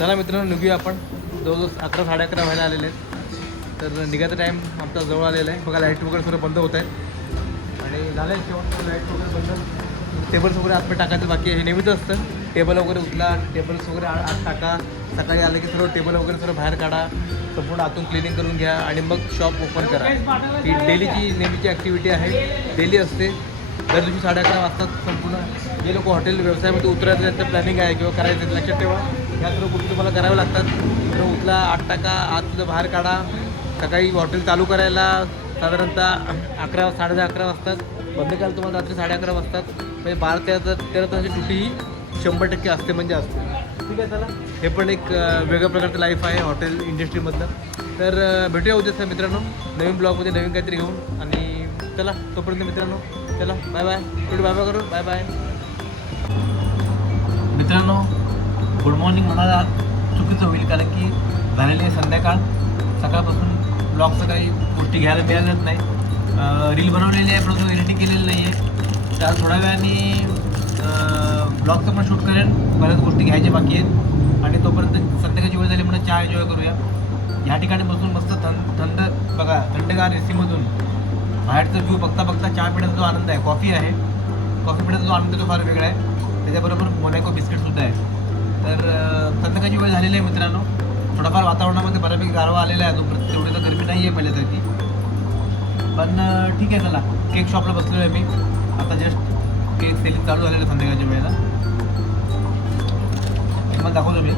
चला मित्रांनो, निघूया आपण. जवळजवळ 11 11:30 व्हायला आलेले आहेत. तर निघायचा टाईम आमचा जवळ आलेला आहे. बघा लाईट वगैरे सर्व बंद होत आहेत आणि झालं आहे शेवट. लाईट वगैरे बंद, टेबल्स वगैरे आतमध्ये टाकायचं बाकी आहे. हे नेहमीच असतं, टेबल वगैरे उचला, टेबल्स वगैरे आत टाका. सकाळी आलं की सर्व टेबल वगैरे सर्व बाहेर काढा, संपूर्ण आतून क्लिनिंग करून घ्या आणि मग शॉप ओपन करा. ही डेलीची नेहमीची ॲक्टिव्हिटी आहे, डेली असते. दर दिवशी 11:30 वाजतात. संपूर्ण जे लोक हॉटेल व्यवसायामध्ये उतरायचं त्यांचं प्लॅनिंग आहे किंवा करायचं, लक्षात ठेवा ह्या सर्व गोष्टी तुम्हाला कराव्या लागतात. तर उचला, आत टाका, आतलं बाहेर काढा. सकाळी हॉटेल चालू करायला साधारणतः 11 11:30 वाजतात. बंद करायला तुम्हाला रात्री 11:30 वाजतात. म्हणजे 12 ते 13 तासाची ड्युटी ही 100% असते, म्हणजे असते. ठीक आहे, चला हे पण एक वेगळ्या प्रकारचं लाईफ आहे हॉटेल इंडस्ट्रीमधलं. तर भेटूया उद्या मित्रांनो नवीन ब्लॉगमध्ये नवीन काहीतरी घेऊन. आणि चला तोपर्यंत मित्रांनो, चला बाय बाय. थोडी बाय बाय करू, बाय बाय. मित्रांनो गुड मॉर्निंग म्हणायला चुकीचं होईल, कारण की झालेली आहे संध्याकाळ. सकाळपासून ब्लॉगचं काही गोष्टी घ्यायला मिळाल्याच नाही. रील बनवलेली आहे परंतु एडिटिंग केलेली नाही आहे. तर थोड्या वेळाने ब्लॉगचं पण शूट करेन. बऱ्याच गोष्टी घ्यायच्या बाकी आहेत आणि तोपर्यंत संध्याकाळची वेळ झाली म्हणून चहा एन्जॉय करूया. ह्या ठिकाणी बसून मस्त थंड बघा, थंडगार एसीमधून बाहेरचा व्ह्यू बघता बघता चहा पिण्याचा जो आनंद आहे, कॉफी आहे, कॉफी पिण्याचा जो आनंद तो फार वेगळा आहे. त्याच्याबरोबर मोनॅको बिस्किटसुद्धा आहे. तर संध्याकाळची वेळ झालेली आहे मित्रांनो. थोडाफार वातावरणामध्ये बऱ्यापैकी गारवा आलेला आहे. तो तेवढी तर गरमी नाही आहे पहिल्यासारखी, पण ठीक आहे. चला केक शॉपला बसलेलो आहे मी आता. जस्ट केक सेलिंग चालू झालेलं आहे संध्याकाळच्या वेळेला. मला दाखवतो मी,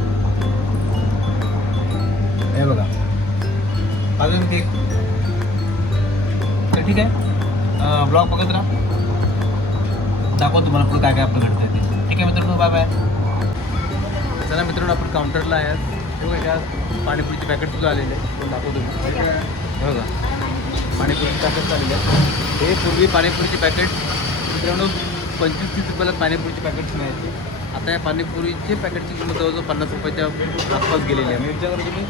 हे बघा अजून केक. तर ठीक आहे, ब्लॉग बघत राहा, दाखवतो तुम्हाला पुढे काय काय आपलं घडतं ते. ठीक आहे मित्रांनो, बाय बाय. चला मित्रांनो, आपण काउंटरला आहे. हे बघा त्यात पाणीपुरीचे पॅकेटसुद्धा आलेले आहे, तो दाखवतो मी. बघा पाणीपुरीचे पॅकेट आलेले आहेत. हे पूर्वी पाणीपुरीचे पॅकेट मित्रांनो 25-30 रुपयाला पाणीपुरीचे पॅकेट्स मिळायचे. आता या पाणीपुरीचे पॅकेटची किंमत जवळजवळ 50 रुपयाच्या आसपास गेलेली आहे. मी विचार करतो तुम्ही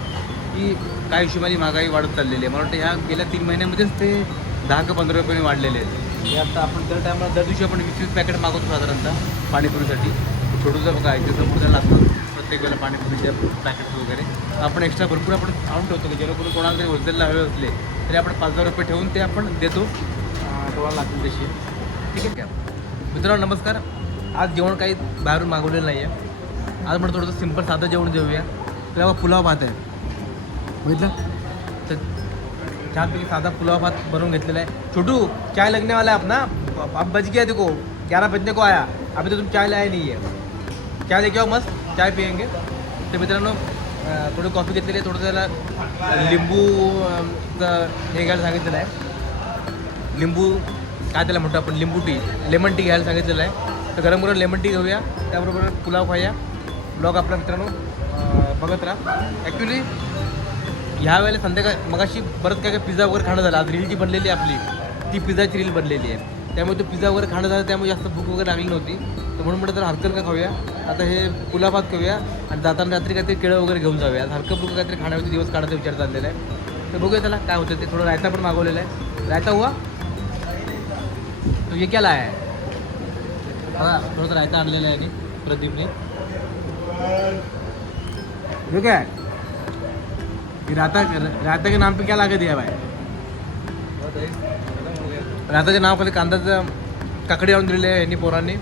की काय हिशोबाने महागाई वाढत चाललेली आहे. मला वाटतं ह्या गेल्या 3 महिन्यामध्येच ते 10 का 15 रुपयांनी वाढलेले आहेत. हे आता आपण दर टायमाला दर दिवशी आपण 20-20 पॅकेट मागवतो साधारणतः पाणीपुरीसाठी. छोटूचं बघा इथे संपूर्ण लागतं प्रत्येक वेळेला पाणीपुरीच्या पॅकेट्स वगैरे. आपण एक्स्ट्रा भरपूर आपण आणून ठेवतो की जेणेकरून कोणाला तरी होलसेलला हवे असले तरी आपण 5,000 रुपये ठेवून ते आपण देतो कोणाला लागतील तशी. ठीक आहे का मित्रांनो, नमस्कार. आज जेवण काही बाहेरून मागवलेलं नाही आहे. आज म्हणून थोडंसं सिंपल साधं जेवण जेवूया. तेव्हा पुलाव भात आहे बघितलं, तर छानपैकी साधा पुलाव भात बनवून घेतलेला आहे. छोटू चाय लगने वाला है अपना, आप बज गया देखो 11 बजने को आया, अभी तो तुम चाय लाया नहीं है. चाय लेके आओ, मस्त चाय पियेंगे. तर मित्रांनो थोडी कॉफी घेतलेली आहे. थोडं त्याला लिंबू हे घ्यायला सांगितलेलं आहे. लिंबू काय त्याला म्हणतो आपण, लिंबू टी, लेमन टी घ्यायला सांगितलेलं आहे. तर गरम गरम लेमन टी घेऊया, त्याबरोबर पुलाव खाऊया. ब्लॉग आपला मित्रांनो बघत राहा. ॲक्च्युली ह्या वेळेला संध्याकाळ मगाशी बरंच काय काय पिझ्झा वगैरे खाणं झालं. आज रील जी बनलेली आहे आपली ती पिझ्झाची रील बनलेली आहे, त्यामुळे तो पिझ्झा वगैरे खाणं झालं, त्यामुळे जास्त भूक वगैरे लागली नव्हती. तर म्हणून म्हटलं तर हलकं का खाऊया. आता हे पुलाव भात खाऊया आणि जाताना रात्री काहीतरी केळं वगैरे घेऊन जाऊया. हलकं फुलकं काहीतरी खाण्यावरती दिवस काढायचा विचार चाललेला आहे. तर बघूया त्याला काय होतं ते. थोडं रायता पण मागवलेलं आहे. रायता हुआ तो ये क्या लाया है? बघा थोडंसं रायता आणलेलं आहे आणि प्रदीपने. हे काय रायता के नाम पे क्या लागे दिया भाई? रायताच्या नावाखाली कांद्याचं काकडी आणून दिलेली आहे यांनी पोरांनी.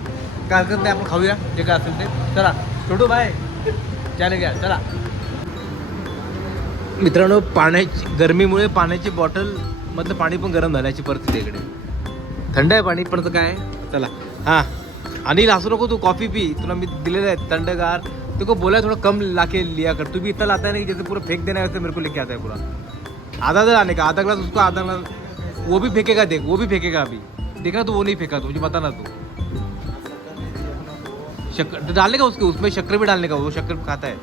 काय हरकत नाही, आपण खाऊया जे काय असेल ते. चला छोटू बाय, चाले घ्या चला. मित्रांनो पाण्याची गरमीमुळे पाण्याची बॉटल मधलं पाणी पण गरम झाल्याची परिस्थिती इकडे. थंड आहे पाणी पण काय. चला हां अनिल हसू नको तू, कॉफी पी, तुला मी दिलेलं आहे थंडगार. तेको बोला थोड़ा कम लाके लिया कर. तू भी इतना लाता है ना कि जैसे पूरा फेंक देना है, वैसे मेरे को लेके आता है पूरा. आधा लाने का, आधा ग्लास उसको, आधा ग्लास वो भी फेंकेगा. देख वो भी फेंकेगा अभी, देखा तो वो नहीं फेंका, तो मुझे बता ना तू. शक्कर डालने का उसके, उसमें शक्कर भी डालने का, वो शक्कर खाता है.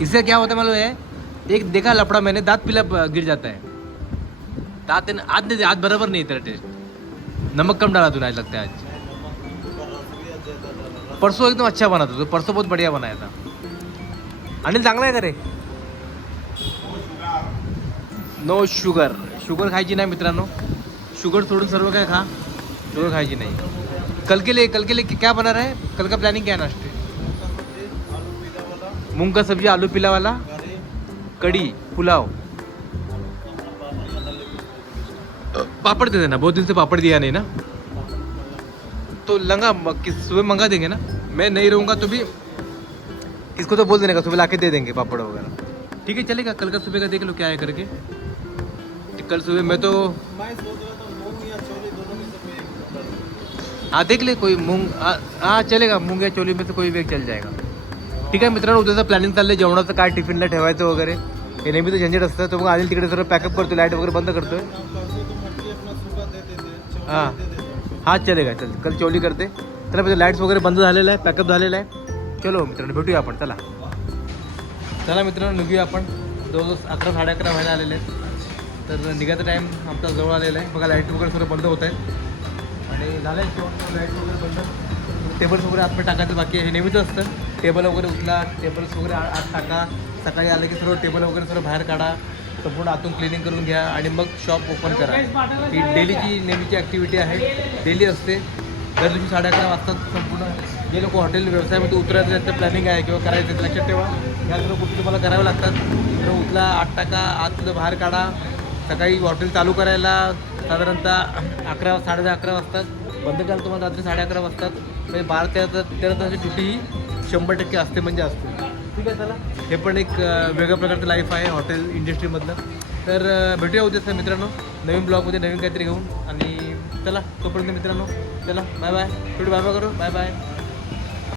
इससे क्या होता है मालूम है, एक देखा लपड़ा मैंने, दांत पीला गिर जाता है. दांत आज बराबर नहीं तेरा टेस्ट. नमक कम डाला तूने आज लगता है. आज परसों एकदम अच्छा बना था तो, परसों बहुत बढ़िया बनाया था. अनिल चांगला आहे का रे? नो शुगर, शुगर खायची नाही मित्रांनो. शुगर सोडून सर्व काय खा, शुगर खायची नाही. कल के लिए क्या बना रहा है? कल का प्लानिंग क्या है नाश्ते? मूंग का सब्जी, आलू पीला वाला, कड़ी, पुलाव, पापड़ दे देना। बहुत दिन से पापड़ दिया नहीं ना, तो लंगा सुबह मंगा देंगे ना। मैं नहीं रहूँगा तो भी इसको तो बोल देने का, सुबह लाके दे देंगे पापड़ वगैरह। ठीक है चलेगा, कल का सुबह का देख लो क्या है करके। कल सुबह मैं तो हाँ देख ले, कोई मूंग हाँ चलेगा, मूंग या चोली में से कोई वेग चल जाएगा। ठीक आहे मित्रांनो, उद्याचं प्लॅनिंग चाललंय जेवणाचं, काय टिफिनला ठेवायचं वगैरे, हे नेहमी तर झंझट असतं. तो मग आधी तिकडे सर्व पॅकअप करतो, लाईट वगैरे बंद करतोय. हां हां चलेगा, चल कल चोली करते. चला म्हणजे लाईट्स वगैरे बंद झालेलं आहे, पॅकअप झालेलं आहे. चलो मित्रांनो भेटूया आपण, चला चला मित्रांनो निघूया आपण. जवळजवळ 11 11:30 व्हायला आलेले आहेत. तर निघायचा टाईम आमचा जवळ आलेला आहे. बघा लाईट वगैरे सर्व बंद होत आहेत आणि झालं आहे शेवट, लाईट वगैरे बंद. टेबल्स वगैरे आतमध्ये टाकायचं बाकी आहे, हे नेहमीच असतं. टेबल वगैरे उचला, टेबल्स वगैरे आत टाका. सकाळी आलं की सर्व टेबल वगैरे सर्व बाहेर काढा, संपूर्ण आतून क्लिनिंग करून घ्या आणि मग शॉप ओपन करा. ही डेलीची नेहमीची ॲक्टिव्हिटी आहे, डेली असते. दर दिवशी 11:30 वाजतात. संपूर्ण जे लोक हॉटेल व्यवसायामध्ये उतरायचं त्यांचं प्लॅनिंग आहे किंवा करायचं ते लक्षात ठेवा. या सर्व गोष्टी तुम्हाला कराव्या लागतात. तर उचला, आत टाका, आतलं बाहेर काढा. सकाळी हॉटेल चालू करायला साधारणतः 11 11:30 वाजतात. बंद करायला तुम्हाला रात्री 11:30 वाजतात. म्हणजे 12 ते 13 तासाची ड्युटी ही 100% असते म्हणजे असते. ठीक आहे चला, हे पण एक वेगळ्या प्रकारचं लाईफ आहे हॉटेल इंडस्ट्रीमधलं. तर भेटूया उद्या मित्रांनो नवीन ब्लॉगमध्ये नवीन काहीतरी घेऊन. आणि चला तोपर्यंत मित्रांनो चला बाय बाय. थोडी बाय बाय करू, बाय बाय.